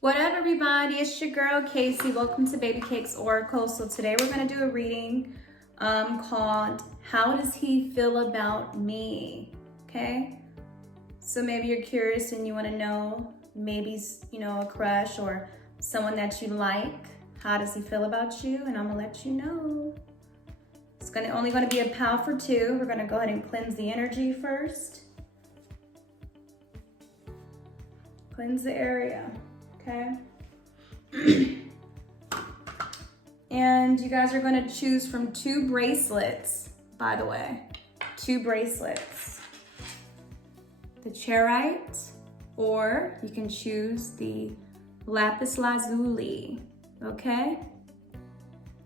What up, everybody? It's your girl Casey. Welcome to Babycakes Oracle. So today we're going to do a reading called How Does He Feel About Me? Okay, so maybe you're curious and you want to know, maybe a crush or someone that you like. How does he feel about you? And I'm gonna let you know. It's only going to be a pile for two. We're going to go ahead and cleanse the energy first. Cleanse the area. Okay. And you guys are going to choose from two bracelets, by the way. Two bracelets. The chairite, or you can choose the lapis lazuli. Okay?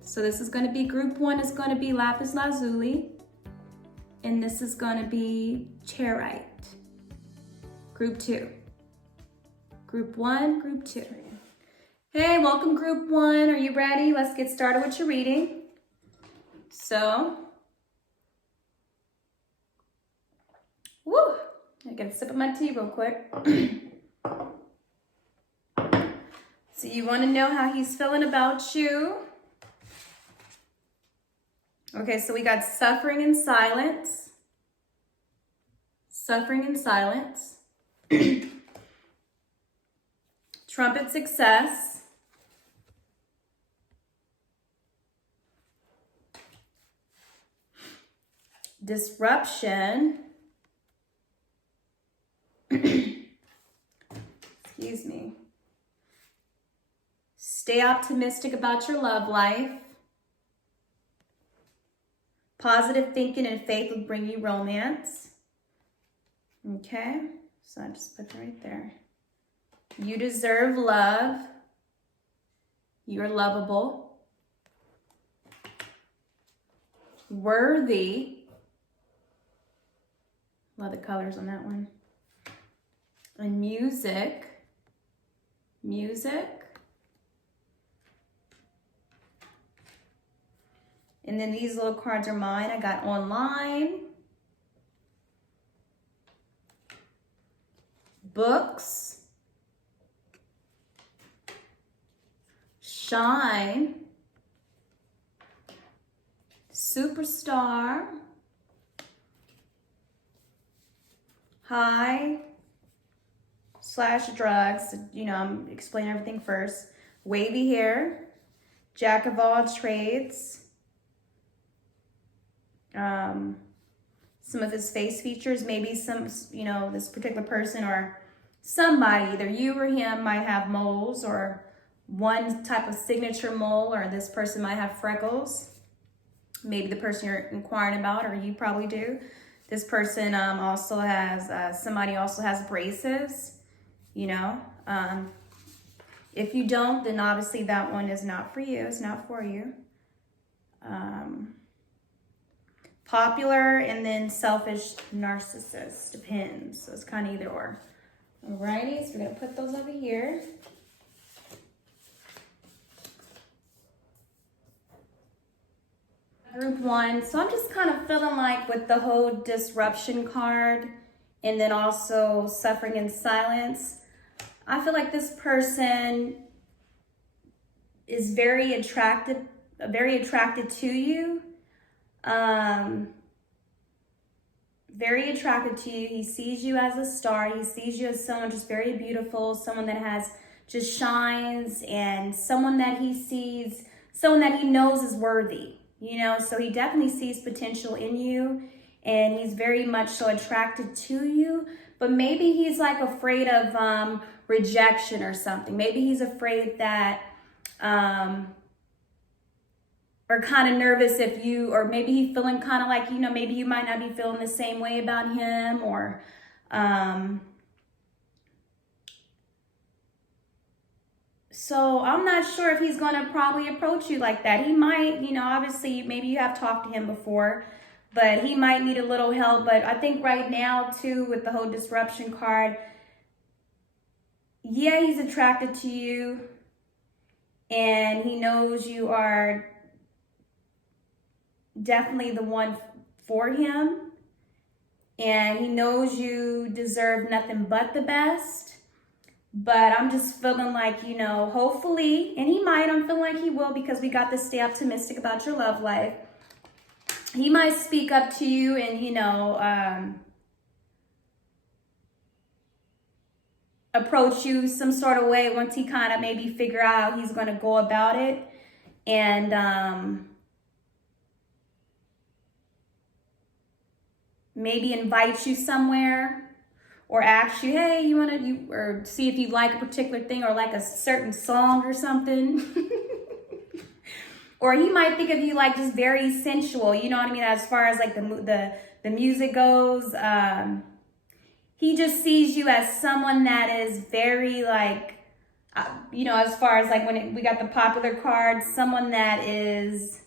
So this is going to be group one, is going to be lapis lazuli. And this is going to be chairite. Group two. Group one, group two. Hey, welcome group one. Are you ready? Let's get started with your reading. So, I get a sip of my tea real quick. So you want to know how he's feeling about you. Okay, so we got suffering in silence. Suffering in silence. Trumpet success. Disruption. Excuse me. Stay optimistic about your love life. Positive thinking and faith will bring you romance. Okay, so I just put that right there. You deserve love. You're lovable. Worthy. Love the colors on that one. And music. Music. And then these little cards are mine. I got online. Books. Shine. Superstar. High/drugs. I'm explaining everything first. Wavy hair. Jack of all trades. Some of his face features, maybe this particular person or somebody, either you or him, might have moles, or one type of signature mole, or this person might have freckles. Maybe the person you're inquiring about, or you probably do. This person also has, somebody also has braces, If you don't, then obviously that one is not for you. It's not for you. Popular and then selfish narcissist. Depends. So it's kind of either or. Alrighty, so we're going to put those over here. Group one. So I'm just kind of feeling like with the whole disruption card and then also suffering in silence, I feel like this person is very attracted to you. Very attracted to you. He sees you as a star. He sees you as someone just very beautiful, someone that just shines, and someone that he knows is worthy, so he definitely sees potential in you, and he's very much so attracted to you, but maybe he's like afraid of rejection or something. Maybe he's afraid that or kind of nervous or maybe he's feeling kind of like, maybe you might not be feeling the same way about him, or, so I'm not sure if he's going to probably approach you like that. He might, obviously maybe you have talked to him before, but he might need a little help. But I think right now too, with the whole disruption card, yeah, he's attracted to you and he knows you are definitely the one for him, and he knows you deserve nothing but the best. But I'm just feeling like, you know, hopefully, and he might, I'm feeling like he will, because we got to stay optimistic about your love life. He might speak up to you and, you know, approach you some sort of way once he kind of maybe figure out how he's going to go about it. And maybe invite you somewhere, or ask you, hey, you want to, or see if you like a particular thing or like a certain song or something. Or he might think of you like just very sensual, you know what I mean, as far as like the music goes. He just sees you as someone that is very like, you know, as far as like we got the popular card, someone that is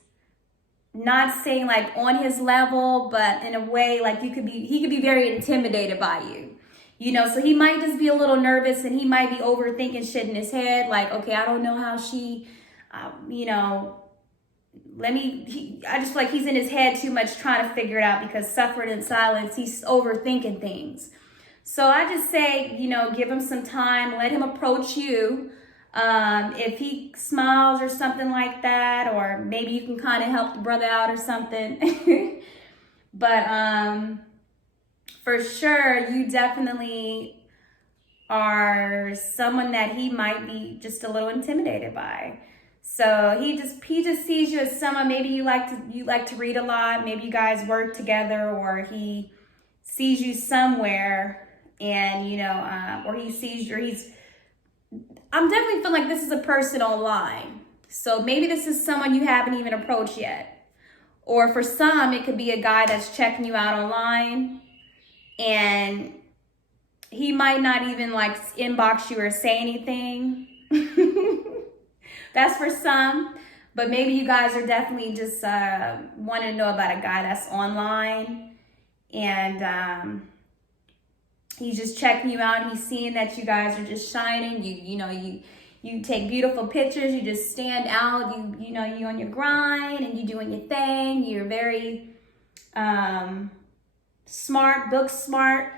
not saying like on his level, but in a way like he could be very intimidated by you. You know, so he might just be a little nervous, and he might be overthinking shit in his head. Like, okay, I don't know how she, you know, I just feel like he's in his head too much trying to figure it out, because suffering in silence, he's overthinking things. So I just say, you know, give him some time, let him approach you. If he smiles or something like that, or maybe you can kind of help the brother out or something. But for sure, you definitely are someone that he might be just a little intimidated by. So he just sees you as someone, maybe you like to read a lot, maybe you guys work together, or he sees you somewhere, and you know, or he sees I'm definitely feeling like this is a person online. So maybe this is someone you haven't even approached yet. Or for some, it could be a guy that's checking you out online, and he might not even like inbox you or say anything. That's for some. But maybe you guys are definitely just wanting to know about a guy that's online, and he's just checking you out. He's seeing that you guys are just shining. You take beautiful pictures. You just stand out. You know, you on your grind and you doing your thing. You're very smart, book smart,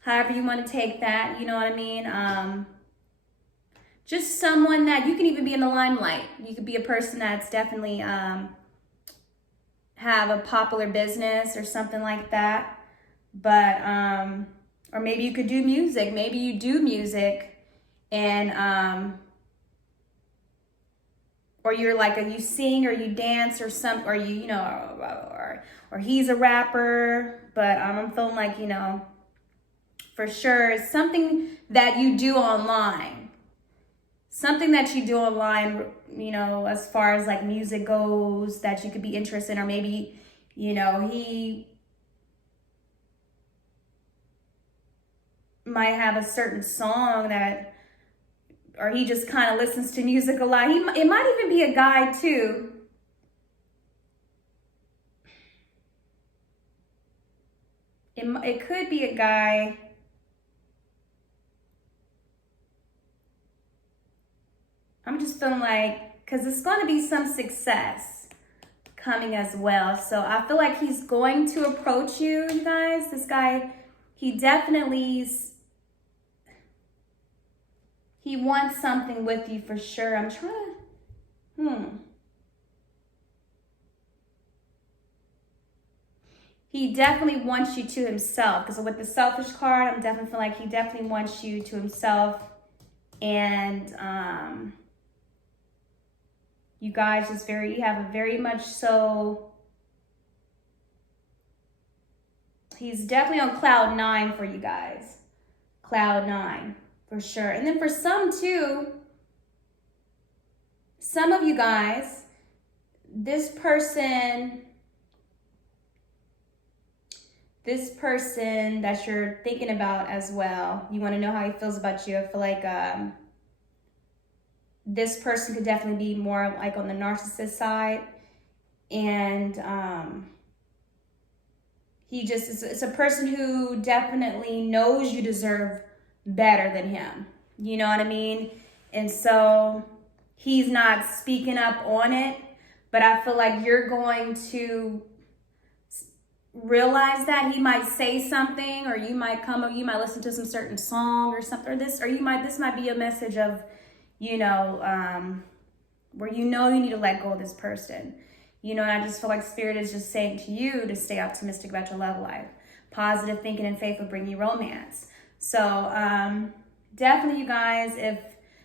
however you want to take that. You know what I mean? Just someone that you can even be in the limelight. You could be a person that's definitely have a popular business or something like that. But or maybe you could do music. Maybe you do music, and or you're like you sing or you dance or something, or you know, or he's a rapper. But I'm feeling like, you know, for sure it's something that you do online. Something that you do online, you know, as far as like music goes, that you could be interested in. Or maybe, you know, he might have a certain song that, or he just kind of listens to music a lot. It might even be a guy too. It could be a guy. I'm just feeling like, because it's going to be some success coming as well. So I feel like he's going to approach you, you guys. This guy, he definitely, he wants something with you for sure. I'm trying to, He definitely wants you to himself. Because with the selfish card, I'm definitely feeling like he definitely wants you to himself. And you guys just you have a very much so, he's definitely on cloud 9 for you guys. Cloud 9 for sure. And then for some too, some of you guys, this person that you're thinking about as well, you want to know how he feels about you. I feel like this person could definitely be more like on the narcissist side. And it's a person who definitely knows you deserve better than him. You know what I mean? And so he's not speaking up on it, but I feel like you're going to realize that he might say something, or you might listen to some certain song or something, or this might be a message of, where you need to let go of this person. And I just feel like Spirit is just saying to you to stay optimistic about your love life. Positive thinking and faith will bring you romance. So definitely, you guys, if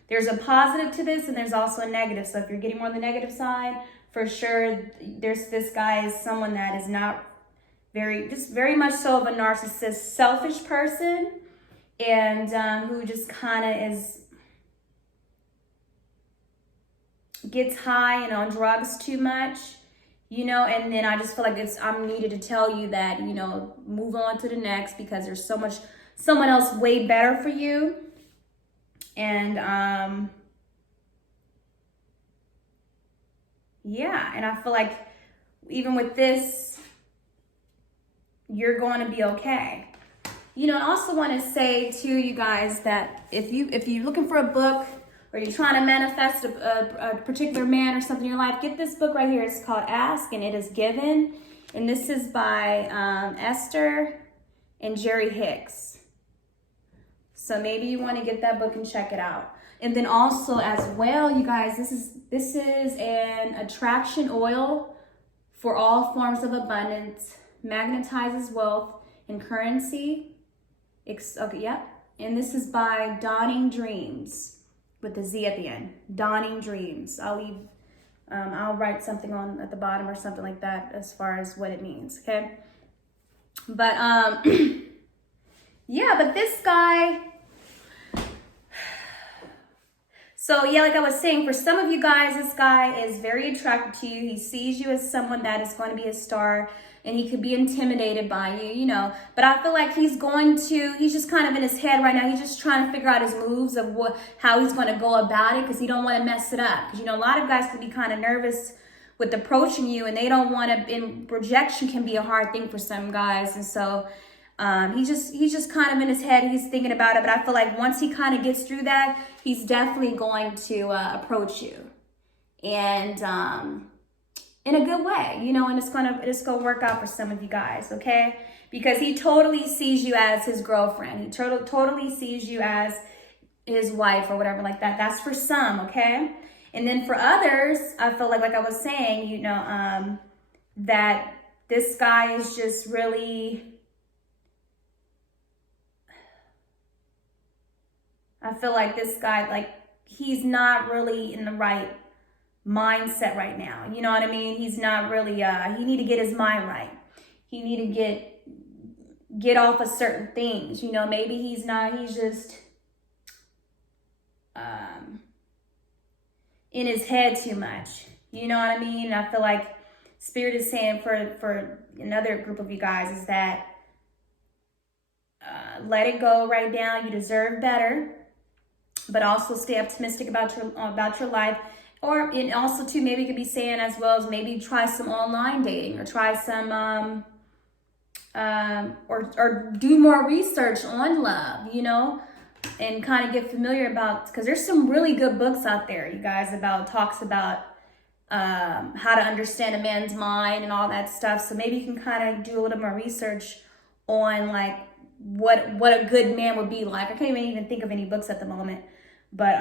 there's a positive to this and there's also a negative. So if you're getting more on the negative side, for sure, this guy is someone that is not very much so of a narcissist, selfish person, and who just kind of gets high and on drugs too much, and then I just feel like I'm needed to tell you that, move on to the next, because there's someone else way better for you. And yeah, and I feel like even with this, you're going to be okay. I also want to say to you guys that if you're looking for a book, or you're trying to manifest a particular man or something in your life, get this book right here. It's called Ask and It Is Given. And this is by Esther and Jerry Hicks. So maybe you want to get that book and check it out. And then also as well, you guys, this is an attraction oil for all forms of abundance, magnetizes wealth and currency. Okay, yep. And this is by Dawning Dreams, with the Z at the end. Dawning Dreams. I'll write something on at the bottom or something like that as far as what it means, okay? But yeah, but this guy, so yeah, like I was saying, for some of you guys, this guy is very attracted to you. He sees you as someone that is going to be a star, and he could be intimidated by you, But I feel like he's just kind of in his head right now. He's just trying to figure out his moves of how he's going to go about it, because he don't want to mess it up. Because, a lot of guys can be kind of nervous with approaching you, and they don't want to, and rejection can be a hard thing for some guys. And so he's just kind of in his head. He's thinking about it. But I feel like once he kind of gets through that, he's definitely going to approach you. And in a good way, and it's gonna work out for some of you guys, okay? Because he totally sees you as his girlfriend. He totally sees you as his wife or whatever like that. That's for some, okay? And then for others, I feel like I was saying, that this guy is just really, I feel like this guy, he's not really in the right mindset right now. You know what I mean? He's not really, he need to get his mind right. He need to get off of certain things. Maybe he's just in his head too much. You know what I mean? And I feel like Spirit is saying for another group of you guys is that let it go right now. You deserve better, but also stay optimistic about your life. And also too, maybe you could be saying as well as maybe try some online dating, or try some or do more research on love, and kind of get familiar because there's some really good books out there, you guys, talks about how to understand a man's mind and all that stuff. So maybe you can kind of do a little more research on what a good man would be like. I can't even think of any books at the moment, but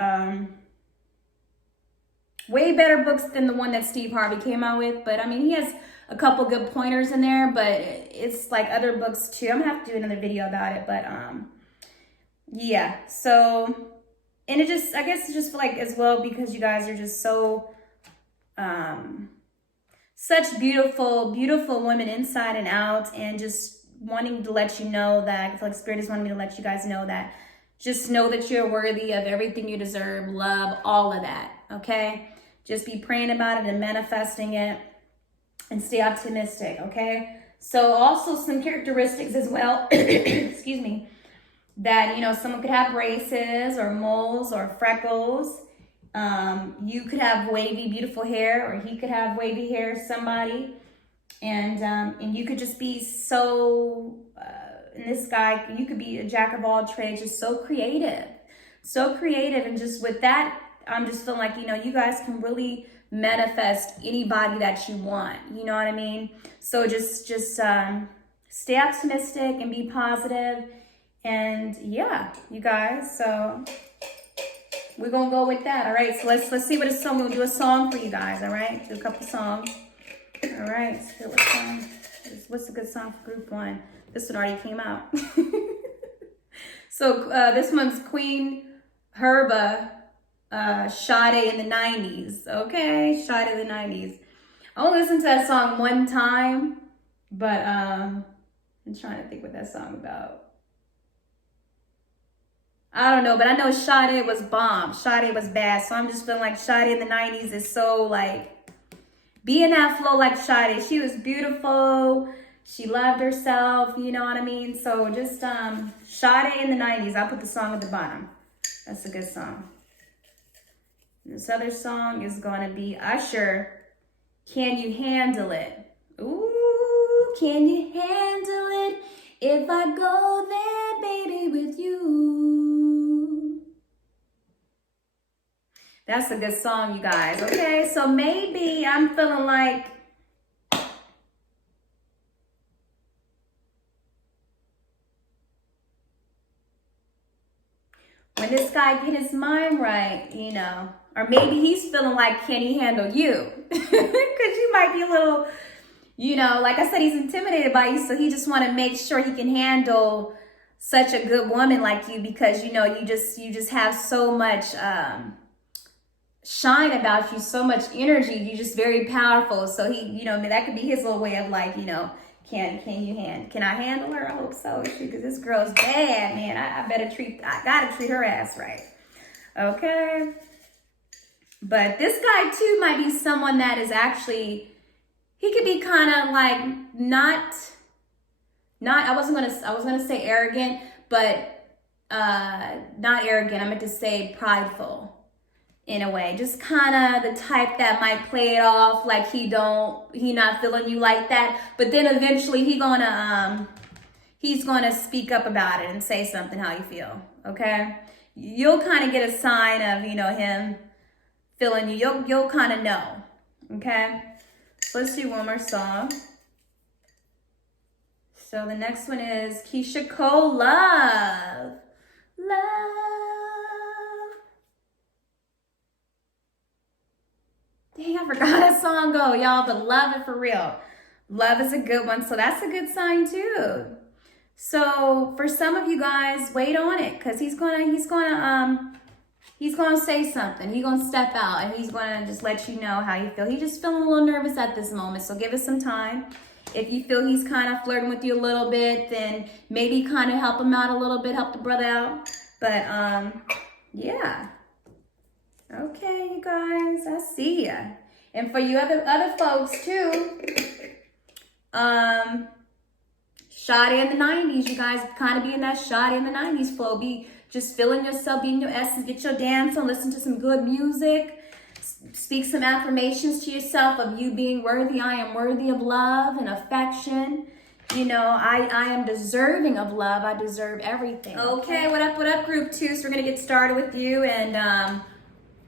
way better books than the one that Steve Harvey came out with. But I mean, he has a couple good pointers in there, but it's like other books too. I'm gonna have to do another video about it, but yeah. So, and I guess just feel like as well, because you guys are just so such beautiful women inside and out, and just wanting to let you know that I feel like Spirit is wanting me to let you guys know that just know that you're worthy of everything you deserve, love, all of that, okay? Just be praying about it and manifesting it, and stay optimistic, okay? So also some characteristics as well, excuse me, that, someone could have braces or moles or freckles. You could have wavy, beautiful hair, or he could have wavy hair, somebody. And you could just be so, and this guy, you could be a jack of all trades, just so creative, and just with that I'm just feeling like, you know, you guys can really manifest anybody that you want. You know what I mean? So just stay optimistic and be positive. And yeah, you guys, so we're gonna go with that. All right, so let's see what a song. We'll do a song for you guys. All right, do a couple songs. All right, let's see what song. What's a good song for group one? This one already came out. So this one's Queen Herba, Sade in the 90s. Okay, Sade in the 90s. I only listened to that song one time, but I'm trying to think what that song about. I don't know, but I know Sade was bomb. Sade was bad, so I'm just feeling like Sade in the 90s is so like, be in that flow like Sade. She was beautiful. She loved herself, you know what I mean? So just Sade in the 90s. I'll put the song at the bottom. That's a good song. This other song is going to be Usher, Can You Handle It? Ooh, can you handle it if I go there, baby, with you? That's a good song, you guys. Okay, so maybe I'm feeling like when this guy get his mind right, you know, or maybe he's feeling like, can he handle you? Because you might be a little, you know, like I said, he's intimidated by you, so he just want to make sure he can handle such a good woman like you, because, you know, you just have so much shine about you, so much energy. You're just very powerful. So he, you know, that could be his little way of like, you know, can I handle her? I hope so, because this girl's bad, man. I gotta treat her ass right. Okay. But this guy too might be someone that is actually, he could be kind of like not, I was gonna say arrogant, but not arrogant. I meant to say prideful. In a way, just kind of the type that might play it off like he not feeling you like that, but then eventually he's gonna speak up about it and say something how you feel. Okay, you'll kind of get a sign of, you know, him feeling you. You'll kind of know. Okay, so let's do one more song. So the next one is Keisha Cole, Love. Dang, I forgot that song go, y'all, but love it for real. Love is a good one, so that's a good sign too. So for some of you guys, wait on it, because he's gonna say something. He's gonna step out and he's gonna just let you know how you feel. He's just feeling a little nervous at this moment, so give it some time. If you feel he's kind of flirting with you a little bit, then maybe kind of help him out a little bit, help the brother out. But yeah. Okay, you guys, I see ya. And for you other folks too, Sade in the 90s, you guys kind of be in that Sade in the 90s flow. Be just feeling yourself, be in your essence, get your dance on, listen to some good music, speak some affirmations to yourself of you being worthy. I am worthy of love and affection. You know, I am deserving of love. I deserve everything. Okay, what up, group 2? So we're gonna get started with you, and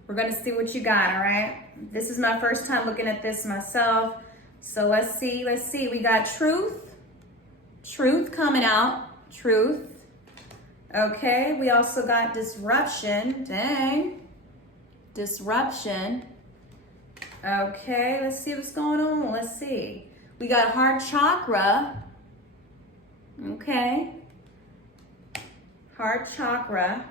we're gonna see what you got, all right? This is my first time looking at this myself. So let's see. We got truth coming out, truth. Okay, we also got disruption, dang. Disruption. Okay, let's see what's going on, let's see. We got heart chakra. Okay. Heart chakra.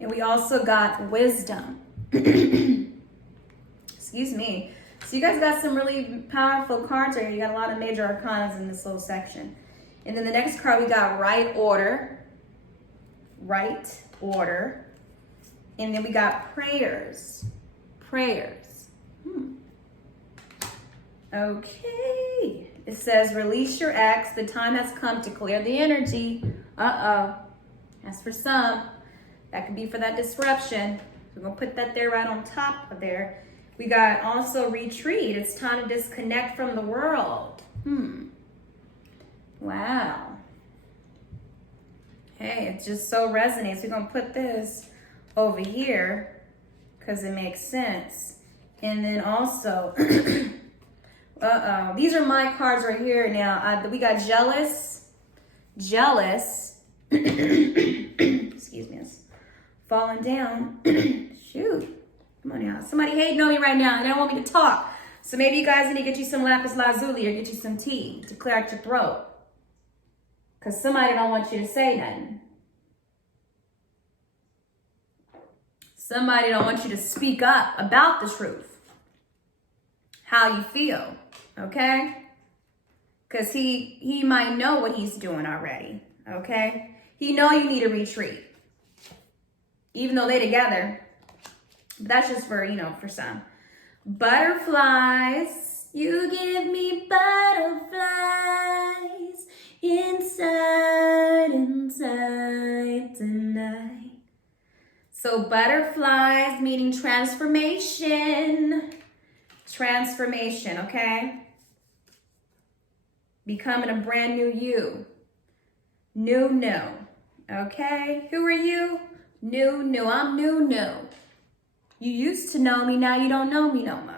And we also got wisdom. Excuse me. So you guys got some really powerful cards right here. You got a lot of major arcanas in this little section. And then the next card, we got right order. Right order. And then we got prayers. Prayers. Okay. It says, release your ex. The time has come to clear the energy. That's for some. That could be for that disruption. We're going to put that there right on top of there. We got also retreat. It's time to disconnect from the world. Wow. Hey, it just so resonates. We're going to put this over here because it makes sense. And then also, these are my cards right here now. We got jealous, excuse me, it's falling down. Shoot, come on now. Somebody hating on me right now and they don't want me to talk. So maybe you guys need to get you some lapis lazuli or get you some tea to clear out your throat. Because somebody don't want you to say nothing. Somebody don't want you to speak up about the truth. How you feel, okay? Because he might know what he's doing already, okay? He know you need a retreat. Even though they together. But that's just for, for some. Butterflies, you give me butterflies inside tonight. So butterflies meaning transformation. Transformation, okay? Becoming a brand new you. New. Okay? Who are you? New. I'm new. You used to know me, now you don't know me no more.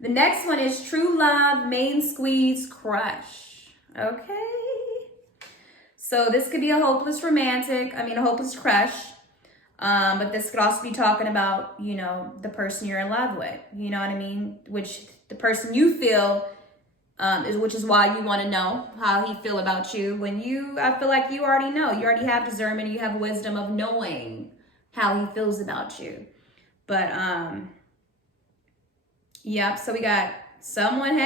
The next one is true love, main squeeze, crush. Okay? So this could be a hopeless crush. But this could also be talking about, the person you're in love with. You know what I mean? Which the person you feel, which is why you want to know how he feel about you. I feel like you already know. You already have discernment. You have wisdom of knowing how he feels about you. But, yep. So we got someone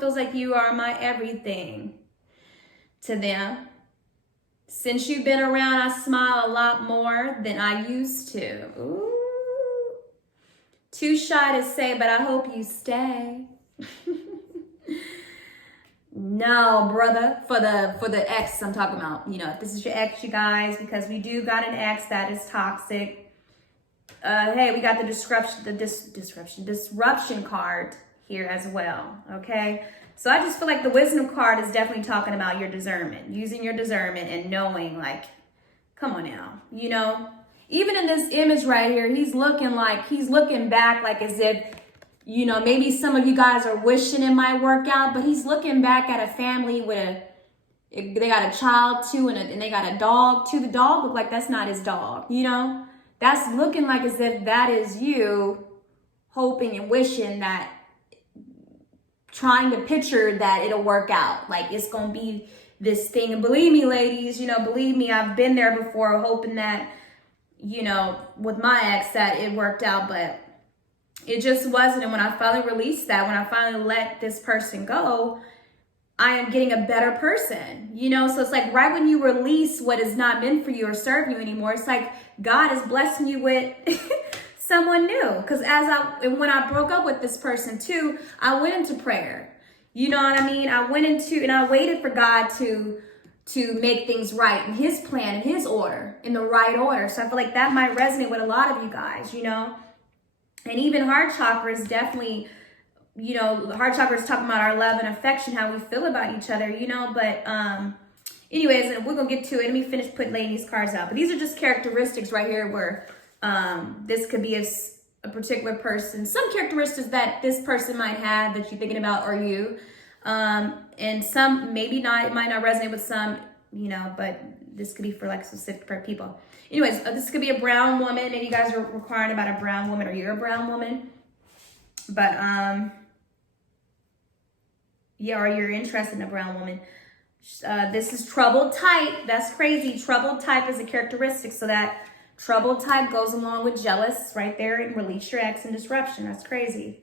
feels like you are my everything to them. Since you've been around, I smile a lot more than I used to. Ooh. Too shy to say, but I hope you stay. No, brother, for the ex I'm talking about. If this is your ex, you guys, because we do got an ex that is toxic. Hey, we got the disruption card here as well, okay? So I just feel like the wisdom card is definitely talking about your discernment, using your discernment and knowing, like, come on now, Even in this image right here, he's looking back like as if, maybe some of you guys are wishing it might work out, but he's looking back at a family they got a child too, and they got a dog too. The dog look like that's not his dog, That's looking like as if that is you hoping and wishing that, trying to picture that it'll work out. Like it's going to be this thing. And believe me, ladies, believe me, I've been there before hoping that, with my ex that it worked out, but it just wasn't. And when I finally released that, when I finally let this person go, I am getting a better person, So it's like right when you release what is not meant for you or serve you anymore, it's like God is blessing you with someone new. Because when I broke up with this person too, I went into prayer. You know what I mean? I waited for God to make things right in his plan, in his order, in the right order. So I feel like that might resonate with a lot of you guys, And even heart chakra is definitely, the heart chakra is talking about our love and affection, how we feel about each other, But anyways, we're going to get to it. Let me finish laying these cards out. But these are just characteristics right here where this could be a particular person. Some characteristics that this person might have that you're thinking about are you. And some maybe not, it might not resonate with some, but this could be for like specific people. Anyways, this could be a brown woman. Maybe you guys are inquiring about a brown woman or you're a brown woman. But, yeah, or you're interested in a brown woman. This is troubled type. That's crazy. Troubled type is a characteristic. So that troubled type goes along with jealous right there and release your ex and disruption. That's crazy.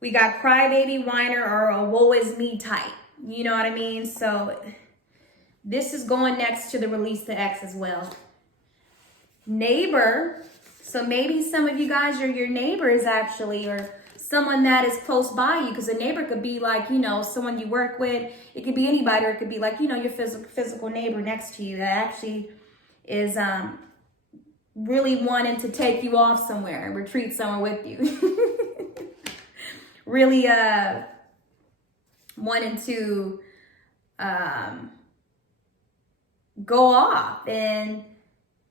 We got crybaby, whiner, or a woe is me type. You know what I mean? So this is going next to the release the ex as well. Neighbor. So maybe some of you guys are your neighbors actually, or someone that is close by you, because a neighbor could be like, someone you work with. It could be anybody, or it could be like, your physical neighbor next to you that actually is really wanting to take you off somewhere and retreat somewhere with you. Really wanting to go off and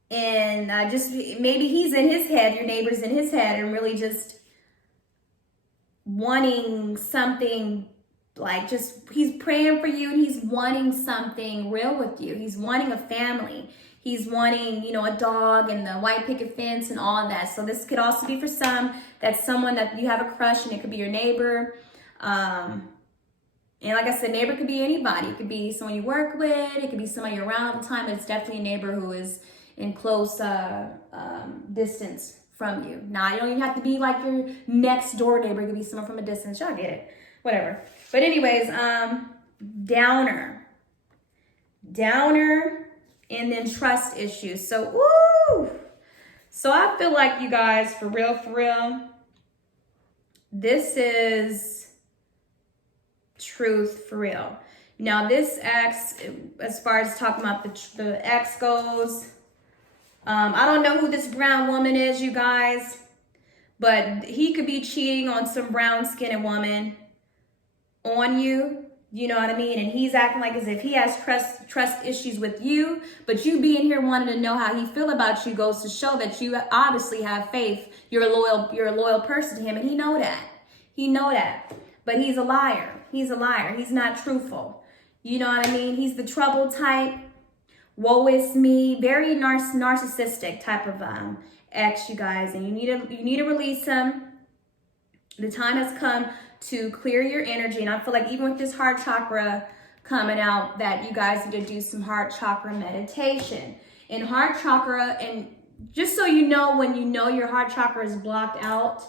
And just maybe he's in his head, your neighbor's in his head, and really just wanting something, like just he's praying for you and he's wanting something real with you. He's wanting a family. He's wanting, you know, a dog and the white picket fence and all of that. So this could also be for some, that's someone that you have a crush, and it could be your neighbor. And like I said, neighbor could be anybody. It could be someone you work with. It could be somebody you're around all the time, but it's definitely a neighbor who is in close distance from you. Now, you don't even have to be like your next door neighbor. It could be someone from a distance. Y'all get it. Whatever. But anyways, downer, and then trust issues. So, woo! So I feel like you guys, for real, this is truth for real. Now, this ex, as far as talking about the ex goes, I don't know who this brown woman is, you guys, but he could be cheating on some brown-skinned woman on you. You know what I mean? And he's acting like as if he has trust issues with you, but you being here wanting to know how he feel about you goes to show that you obviously have faith. You're a loyal person to him, and he know that. But he's a liar. He's not truthful. You know what I mean? He's the trouble type. Woe is me. Very narcissistic type of ex, you guys, and you need to release him. The time has come to clear your energy, and I feel like even with this heart chakra coming out, that you guys need to do some heart chakra meditation. And heart chakra, and just so you know, when you know your heart chakra is blocked out,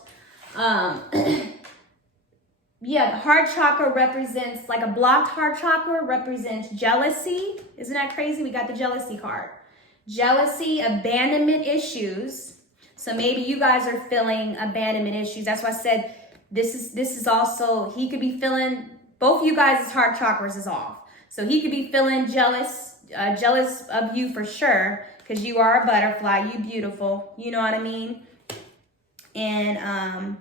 yeah, the heart chakra represents, like a blocked heart chakra represents jealousy. Isn't that crazy? We got the jealousy card. Jealousy, abandonment issues. So maybe you guys are feeling abandonment issues. That's why I said this is also, he could be feeling, both of you guys' heart chakras is off. So he could be feeling jealous of you for sure, because you are a butterfly, you beautiful, you know what I mean? And,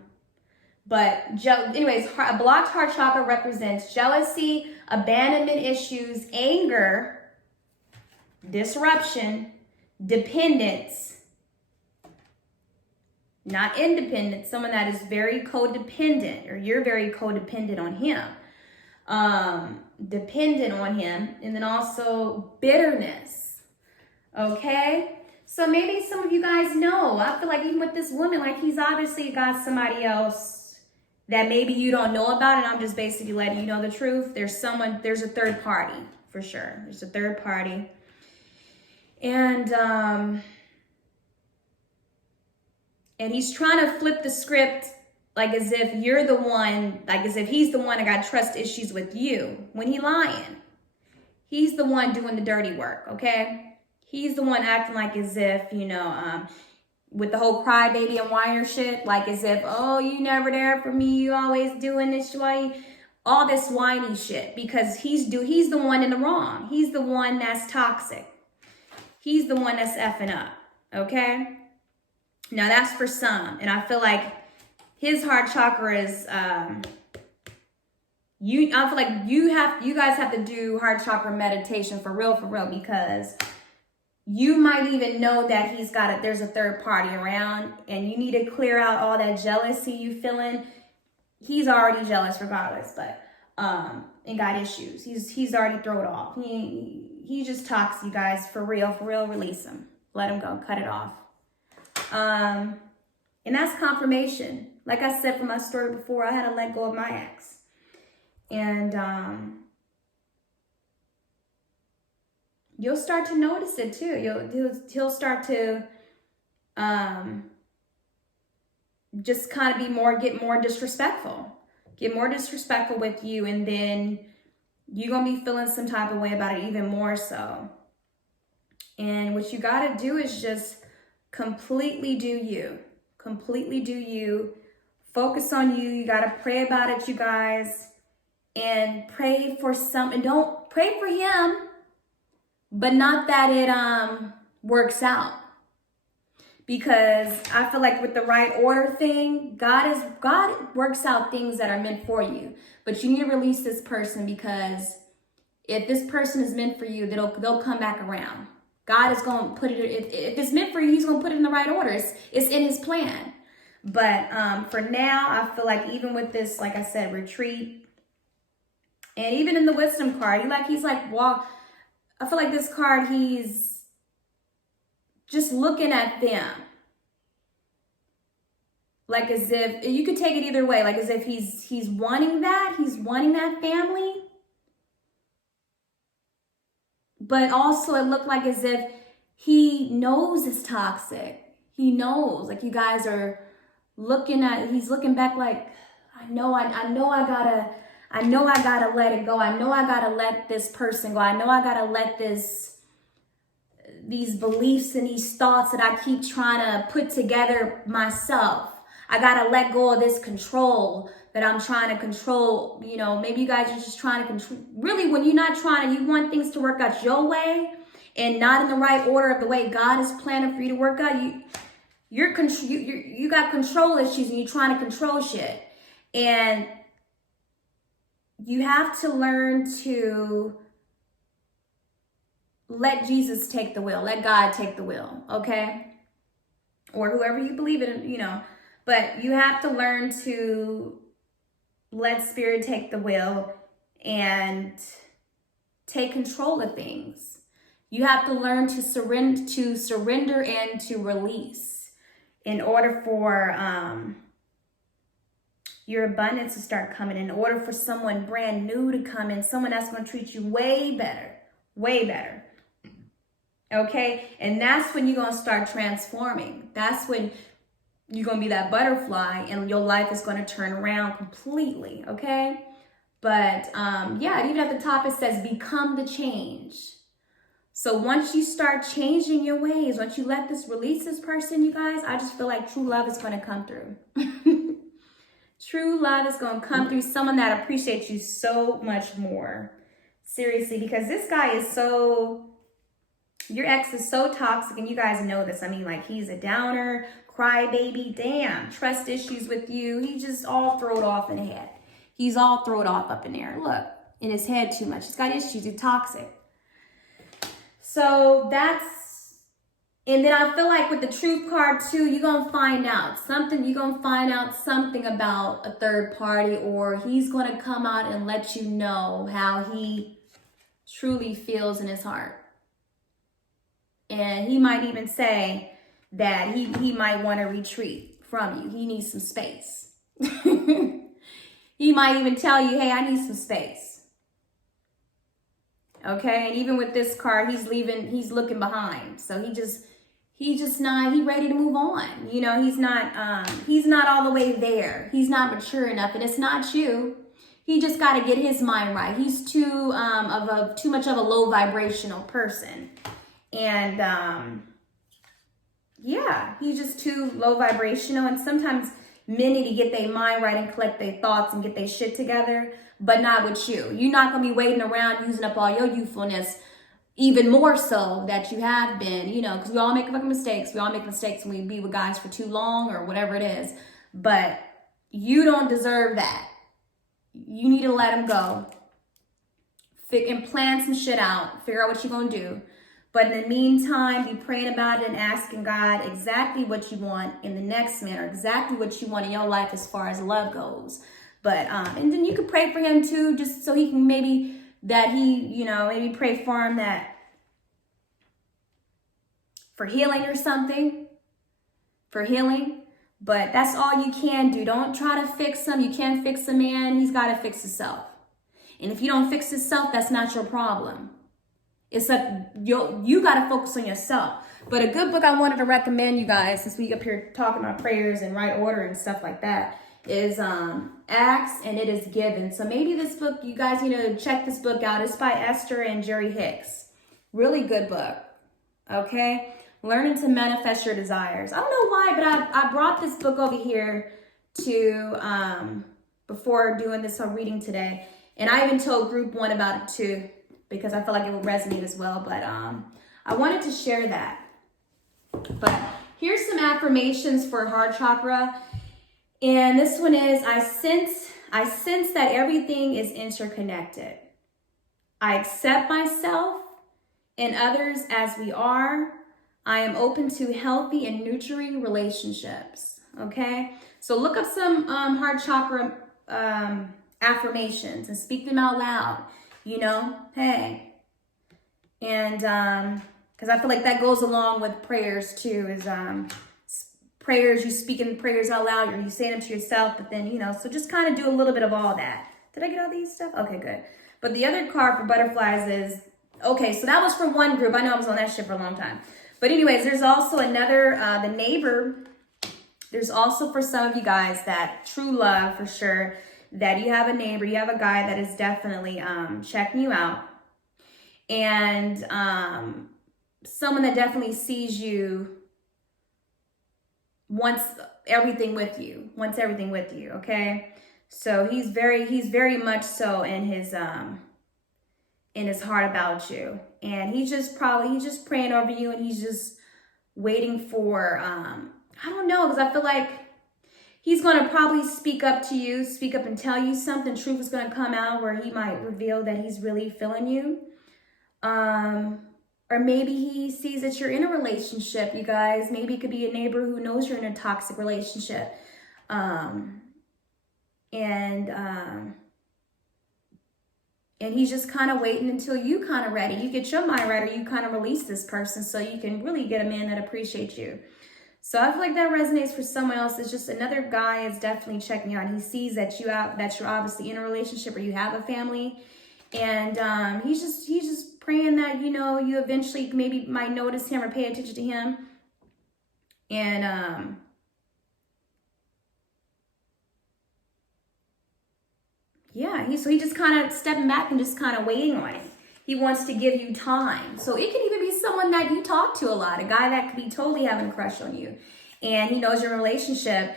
but anyways, a blocked heart chakra represents jealousy, abandonment issues, anger, disruption, dependence, not independent, someone that is very codependent, or you're very codependent on him, dependent on him, and then also bitterness, okay? So maybe some of you guys know, I feel like even with this woman, like he's obviously got somebody else that maybe you don't know about, and I'm just basically letting you know the truth. There's a third party, for sure. There's a third party. And he's trying to flip the script, like as if you're the one, like as if he's the one that got trust issues with you, when he lying. He's the one doing the dirty work, okay? He's the one acting like as if, you know, with the whole crybaby and whiner shit, like as if, oh, you never there for me, you always doing this, all this whiny shit, because he's the one in the wrong. He's the one that's toxic. He's the one that's effing up, okay? Now that's for some, and I feel like his heart chakra is, I feel like you guys have to do heart chakra meditation for real, because you might even know that there's a third party around, and you need to clear out all that jealousy you feeling. He's already jealous regardless, but, and got issues. He's already thrown it off. He just talks, you guys, for real, release him. Let him go, cut it off. And that's confirmation. Like I said from my story before, I had to let go of my ex. And, you'll start to notice it too. He'll start to just kind of get more disrespectful with you, and then you're gonna be feeling some type of way about it even more so. And what you gotta do is just completely do you. Focus on you. You gotta pray about it, you guys, and pray for and don't pray for him, but not that it works out. Because I feel like with the right order thing, God works out things that are meant for you. But you need to release this person, because if this person is meant for you, they'll come back around. God is going to put it, if it's meant for you, he's going to put it in the right order. It's in his plan. But for now, I feel like even with this, like I said, retreat, and even in the wisdom card, he's like, well, I feel like this card, he's just looking at them. Like as if, you could take it either way, like as if he's wanting that family. But also it looked like as if he knows it's toxic. He knows, like you guys are he's looking back like, I know I gotta let it go. I know I gotta let this person go. I know I gotta let these beliefs and these thoughts that I keep trying to put together myself. I gotta let go of this control that I'm trying to control. You know, maybe you guys are just trying to control. Really, when you're not trying, you want things to work out your way and not in the right order of the way God is planning for you to work out. You got control issues and you're trying to control shit. And you have to learn to let Jesus take the wheel. Let God take the wheel, okay? Or whoever you believe in, you know. But you have to learn to let Spirit take the wheel and take control of things. You have to learn to surrender and to release in order for your abundance to start coming, in order for someone brand new to come in, someone that's going to treat you way better, way better. Okay? And that's when you're going to start transforming. That's when you're going to be that butterfly and your life is going to turn around completely. Okay? But yeah, and even at the top it says become the change. So once you start changing your ways, once you let this release this person, you guys, I just feel like true love is going to come through. True love is going to come through, someone that appreciates you so much more. Seriously, because this guy is your ex is so toxic, and you guys know this. I mean, like, he's a downer, crybaby, damn, trust issues with you. He just all thrown off in the head. He's all thrown off up in there. Look, in his head too much. He's got issues. He's toxic. So and then I feel like with the truth card too, you're going to find out something. You're going to find out something about a third party, or he's going to come out and let you know how he truly feels in his heart. And he might even say that he might want to retreat from you. He needs some space. He might even tell you, hey, I need some space. Okay, and even with this card, he's looking behind. So he's ready to move on. You know, he's not all the way there. He's not mature enough, and it's not you. He just got to get his mind right. He's too much of a low vibrational person. And yeah, he's just too low vibrational. And sometimes men need to get their mind right and collect their thoughts and get their shit together, but not with you. You're not going to be waiting around using up all your youthfulness, even more so that you have been, you know, because we all make fucking mistakes. We all make mistakes when we be with guys for too long or whatever it is. But you don't deserve that. You need to let him go. And plan some shit out. Figure out what you're going to do. But in the meantime, be praying about it and asking God exactly what you want in the next man, or exactly what you want in your life as far as love goes. But, and then you could pray for him too, just so he can maybe pray for him for healing or something, for healing. But that's all you can do. Don't try to fix him. You can't fix a man. He's got to fix himself. And if you don't fix yourself, that's not your problem. It's like you got to focus on yourself. But a good book I wanted to recommend you guys, since we up here talking about prayers and right order and stuff like that, is Ask and It Is Given. So maybe this book, you guys need to check this book out. It's by Esther and Jerry Hicks. Really good book. Okay? Learning to Manifest Your Desires. I don't know why, but I brought this book over here to before doing this whole reading today. And I even told group 1 about it too, because I felt like it would resonate as well. But I wanted to share that. But here's some affirmations for heart chakra. And this one is, I sense that everything is interconnected. I accept myself and others as we are. I am open to healthy and nurturing relationships. Okay, so look up some heart chakra affirmations and speak them out loud. You know, hey, and because I feel like that goes along with prayers too. Is prayers, you speaking prayers out loud, or you say them to yourself, but then, you know, so just kind of do a little bit of all that. Did I get all these stuff? Okay, good. But the other card for butterflies is, okay, so that was for one group. I know I was on that shit for a long time. But anyways, there's also another, the neighbor. There's also for some of you guys that true love for sure, that you have a neighbor, you have a guy that is definitely checking you out. And someone that definitely sees you, wants everything with you, okay? So he's very much so in his heart about you. And he's just praying over you, and he's just waiting for, I don't know, because I feel like he's going to probably speak up and tell you something. Truth is going to come out where he might reveal that he's really feeling you. Or maybe he sees that you're in a relationship, you guys. Maybe it could be a neighbor who knows you're in a toxic relationship. And he's just kind of waiting until you kind of ready. You get your mind right, or you kind of release this person so you can really get a man that appreciates you. So I feel like that resonates for someone else. It's just another guy is definitely checking you out. He sees that you're obviously in a relationship or you have a family. And he's just praying that, you know, you eventually maybe might notice him or pay attention to him. And yeah, he just kind of stepping back and just kind of waiting on it. He wants to give you time. So it can even be someone that you talk to a lot, a guy that could be totally having a crush on you. And he knows your relationship,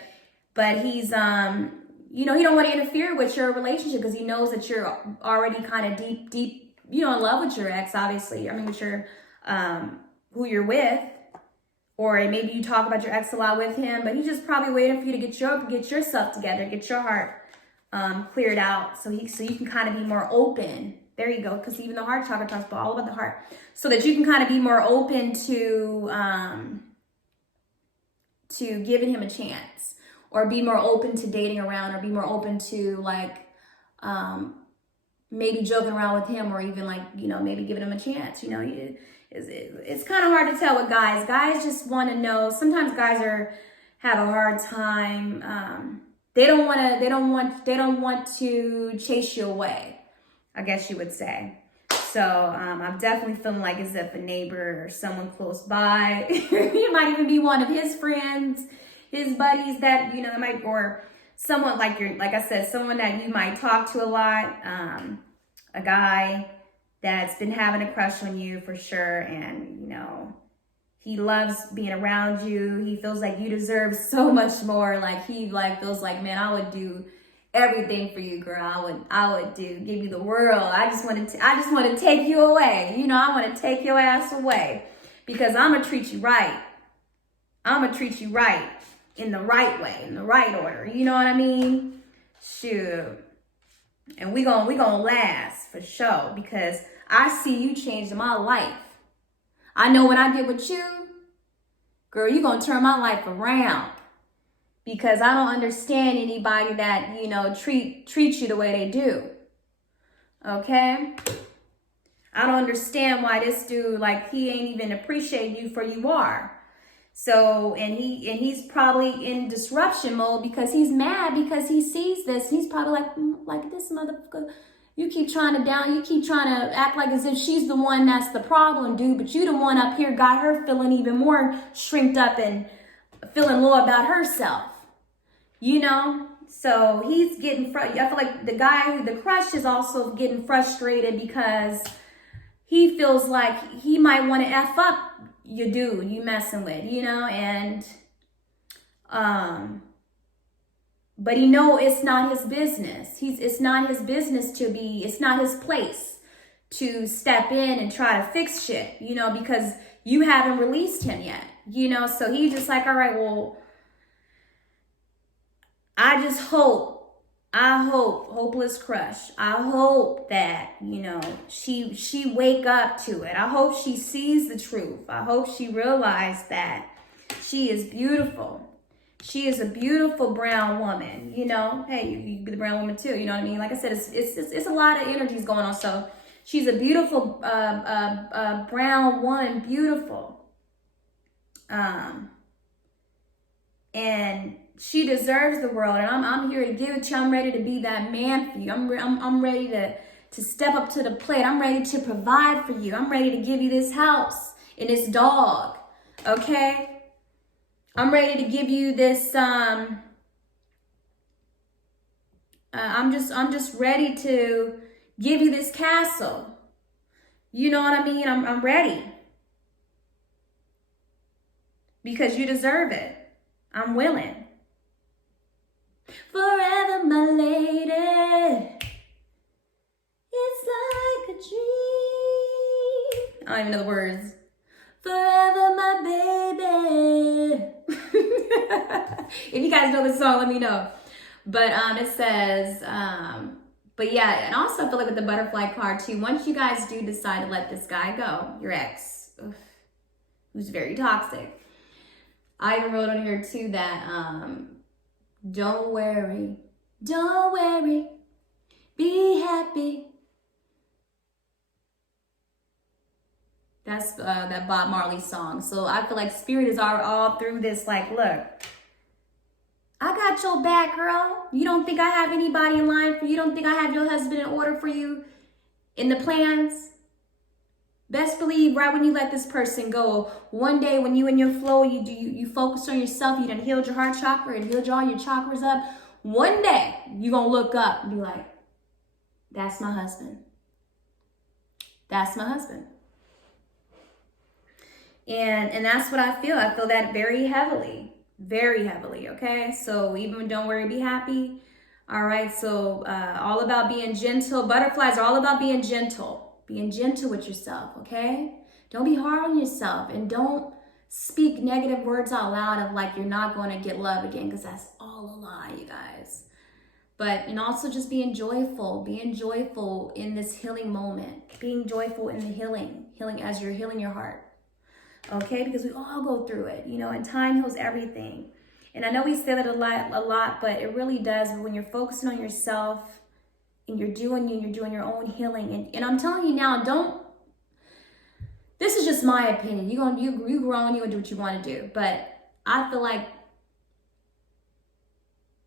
but he's you know, he don't want to interfere with your relationship because he knows that you're already kind of deep, you know, in love with your ex, obviously. I mean, with your, who you're with, or maybe you talk about your ex a lot with him, but he's just probably waiting for you to get yourself together, get your heart cleared out, so you can kind of be more open. There you go, because even the heart chakra talks all about the heart, so that you can kind of be more open to giving him a chance. Or be more open to dating around, or be more open to like maybe joking around with him, or even like, you know, maybe giving him a chance. You know, it's kind of hard to tell with guys. Guys just want to know. Sometimes guys have a hard time. They don't want to chase you away, I guess you would say. So I'm definitely feeling like as if a neighbor or someone close by, it might even be one of his friends, his buddies that, you know, might, or someone like I said, someone that you might talk to a lot, a guy that's been having a crush on you for sure. And, you know, he loves being around you. He feels like you deserve so much more. Like he feels like, man, I would do everything for you, girl. I would give you the world. I just want to take you away. You know, I want to take your ass away because I'm going to treat you right. I'm going to treat you right. In the right way, in the right order. You know what I mean? Shoot. And we gonna last for sure, because I see you changing my life. I know when I get with you, girl, you gonna turn my life around. Because I don't understand anybody that, you know, treat you the way they do. Okay? I don't understand why this dude, like, he ain't even appreciate you for you are. So, and he's probably in disruption mode because he's mad because he sees this. He's probably like this motherfucker, you keep trying to act like as if she's the one that's the problem, dude. But you the one up here got her feeling even more shrinked up and feeling low about herself. You know? So he's getting, I feel like the crush is also getting frustrated because he feels like he might want to F up your dude you messing with, you know, and but he know it's not his business. It's not his business it's not his place to step in and try to fix shit, you know, because you haven't released him yet, you know. So he's just like, all right, well, I just hope I hope, hopeless crush, I hope that, you know, she wake up to it. I hope she sees the truth. I hope she realized that she is beautiful. She is a beautiful brown woman, you know. Hey, you can be the brown woman too, you know what I mean? Like I said, it's a lot of energies going on. So she's a beautiful brown woman, beautiful. And she deserves the world, and I'm here to give it to you. I'm ready to be that man for you. I'm ready to step up to the plate. I'm ready to provide for you. I'm ready to give you this house and this dog, okay? I'm ready to give you this. I'm just ready to give you this castle. You know what I mean? I'm ready because you deserve it. I'm willing. Forever, my lady. It's like a dream. I don't even know the words. Forever, my baby. If you guys know this song, let me know. But it says, but yeah, and also I feel like with the butterfly card too, once you guys do decide to let this guy go, your ex, who's very toxic, I even wrote on here too that don't worry, be happy. That's that Bob Marley song. So I feel like Spirit is all through this, like, look, I got your back, girl. You don't think I have anybody in line for you? You don't think I have your husband in order for you in the plans? Best believe right when you let this person go, one day when you in your flow, you focus on yourself, you done healed your heart chakra and healed all your chakras up. One day you're gonna look up and be like, that's my husband. That's my husband. And that's what I feel. I feel that very heavily, okay? So even don't worry, be happy. All right, so all about being gentle. Butterflies are all about being gentle. Being gentle with yourself, okay? Don't be hard on yourself, and don't speak negative words out loud of like you're not going to get love again, because that's all a lie, you guys. But, and also just being joyful in this healing moment, being joyful in the healing as you're healing your heart, okay? Because we all go through it, you know, and time heals everything. And I know we say that a lot, but it really does. But when you're focusing on yourself, and you're doing your own healing, and I'm telling you now, this is just my opinion. You grown, you gonna do what you want to do. But I feel like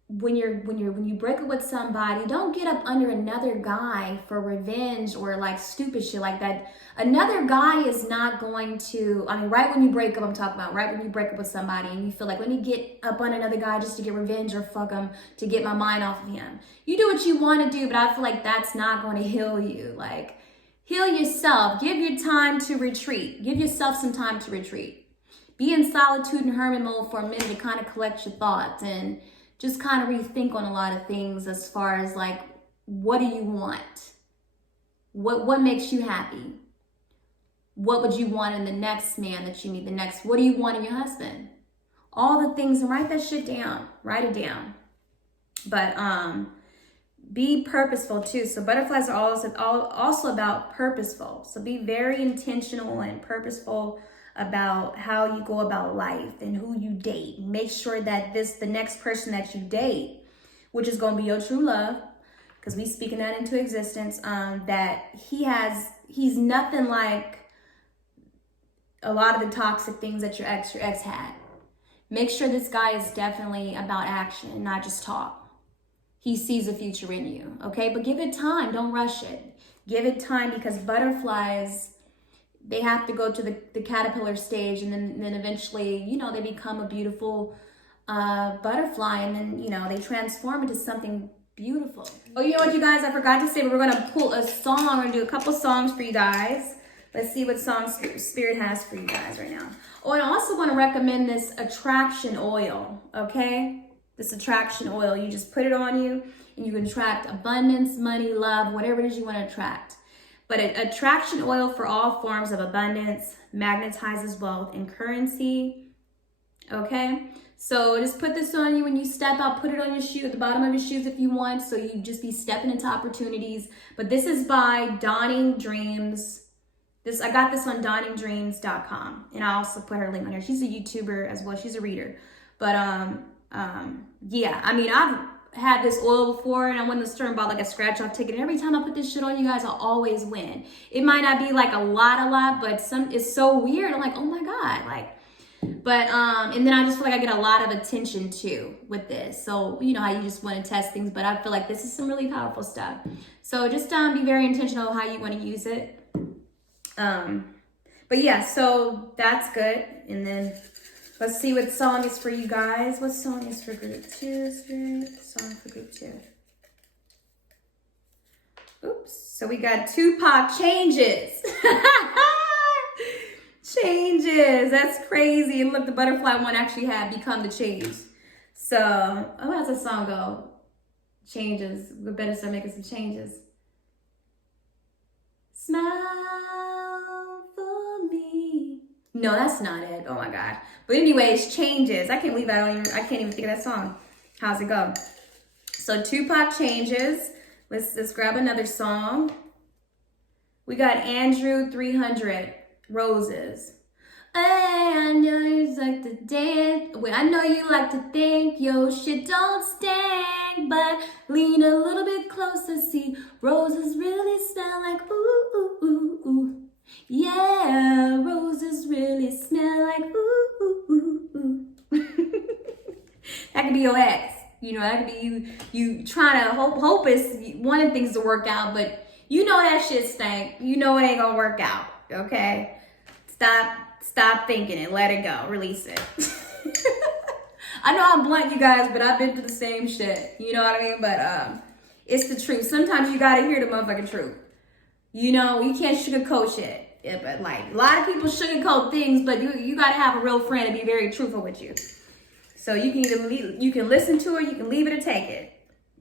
when you break up with somebody, don't get up under another guy for revenge or like stupid shit like that. Another guy is not going to, I mean, right when you break up, I'm talking about right when you break up with somebody and you feel like, let me get up on another guy just to get revenge or fuck him, to get my mind off of him. You do what you want to do, but I feel like that's not going to heal you. Like, heal yourself. Give your time to retreat. Give yourself some time to retreat. Be in solitude and hermit mode for a minute to kind of collect your thoughts and just kind of rethink on a lot of things as far as like, what do you want? What makes you happy? What would you want in the next man that you meet? What do you want in your husband? All the things, and write that shit down. Write it down. But be purposeful too. So butterflies are also about purposeful. So be very intentional and purposeful about how you go about life and who you date. Make sure that the next person that you date, which is going to be your true love, because we speaking that into existence, that he's nothing like a lot of the toxic things that your ex had. Make sure this guy is definitely about action, not just talk. He sees a future in you, okay? But give it time. Don't rush it. Give it time, because butterflies, they have to go to the caterpillar stage, and then eventually, you know, they become a beautiful butterfly, and then, you know, they transform into something beautiful. Oh, you know what, you guys, I forgot to say, we're going to pull a song. We're going to do a couple songs for you guys. Let's see what song Spirit has for you guys right now. Oh, and I also want to recommend this attraction oil, okay? This attraction oil, you just put it on you, and you can attract abundance, money, love, whatever it is you want to attract. But an attraction oil for all forms of abundance, magnetizes wealth and currency, okay? So just put this on you when you step out. Put it on your shoe, at the bottom of your shoes if you want. So you just be stepping into opportunities. But this is by Dawning Dreams. I got this on dawningdreams.com. And I also put her link on here. She's a YouTuber as well. She's a reader. But yeah, I mean, I've had this oil before, and I went to the store and bought like a scratch off ticket. And every time I put this shit on, you guys, I always win. It might not be like a lot, but it's so weird. I'm like, oh my God, like. But and then I just feel like I get a lot of attention too with this. So you know how you just want to test things, but I feel like this is some really powerful stuff. So just be very intentional how you want to use it. But yeah, so that's good. And then let's see what song is for you guys. What song is for group 2? Spirit song for group 2. Oops. So we got Tupac, Changes. Changes. That's crazy. And look, the butterfly one actually had Become the Change. So, oh, how's that song go? Changes. We better start making some changes. Smile for me. No, that's not it. Oh my God. But anyways, Changes. I can't believe I can't even think of that song. How's it go? So Tupac, Changes. Let's grab another song. We got Andrew 300, Roses. I know you like to dance. Wait, I know you like to think your shit don't stink, but lean a little bit closer. See, roses really smell like ooh, ooh, ooh, ooh. Yeah, roses really smell like ooh, ooh, ooh, ooh. That could be your ex. You know, that could be you trying to hope it's wanting things to work out, but you know that shit stank. You know it ain't gonna work out. Okay, stop thinking it. Let it go. Release it. I know I'm blunt, you guys, but I've been through the same shit. You know what I mean? But it's the truth. Sometimes you gotta hear the motherfucking truth. You know, you can't sugarcoat shit. Yeah, but like a lot of people sugarcoat things, but you gotta have a real friend and be very truthful with you. So you can either you can listen to it, you can leave it or take it.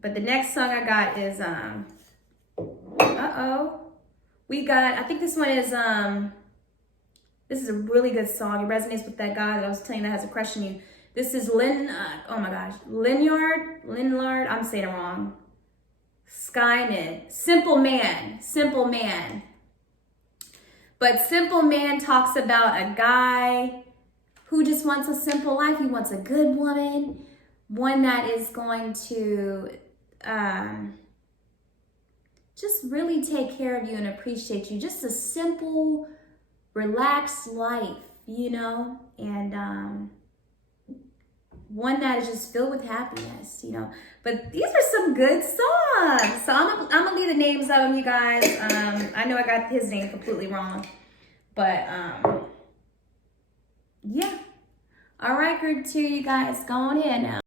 But the next song I got is we got, I think this one is this is a really good song. It resonates with that guy that I was telling you that has a crush on you. This is Lynard, I'm saying it wrong. Skynet, Simple Man. But Simple Man talks about a guy who just wants a simple life. He wants a good woman, one that is going to just really take care of you and appreciate you. Just a simple, relaxed life, you know, and one that is just filled with happiness, you know. But these are some good songs. So I'm gonna leave the names of them, you guys. I know I got his name completely wrong, but yeah. All right, group 2, you guys, go on in now.